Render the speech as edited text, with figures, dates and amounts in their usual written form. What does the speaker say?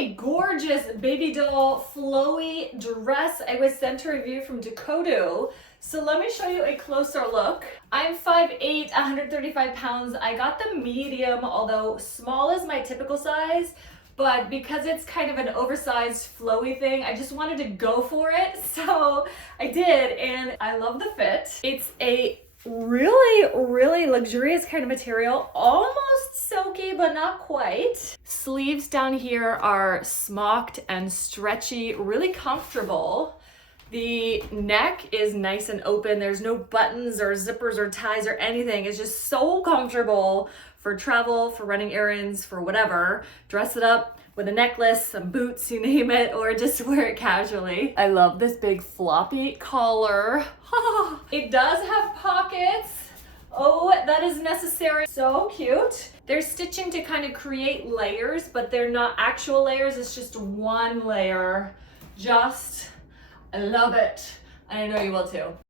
a gorgeous baby doll flowy dress I was sent to review from Dokotoo. So let me show you a closer look. I'm 5'8", 135 pounds. I got the medium, although small is my typical size, but because it's kind of an oversized flowy thing, I just wanted to go for it. So I did, and I love the fit. It's a really luxurious kind of material, almost silky but not quite. Sleeves down here are smocked and stretchy, really comfortable. The neck is nice and open. There's no buttons or zippers or ties or anything. It's just so comfortable for travel, for running errands, for whatever. Dress it up with a necklace, some boots, you name it, or just wear it casually. I love this big floppy collar. It does have pockets. Oh, that is necessary. So cute. They're stitching to kind of create layers, but they're not actual layers. It's just one layer. I love it. And I know you will too.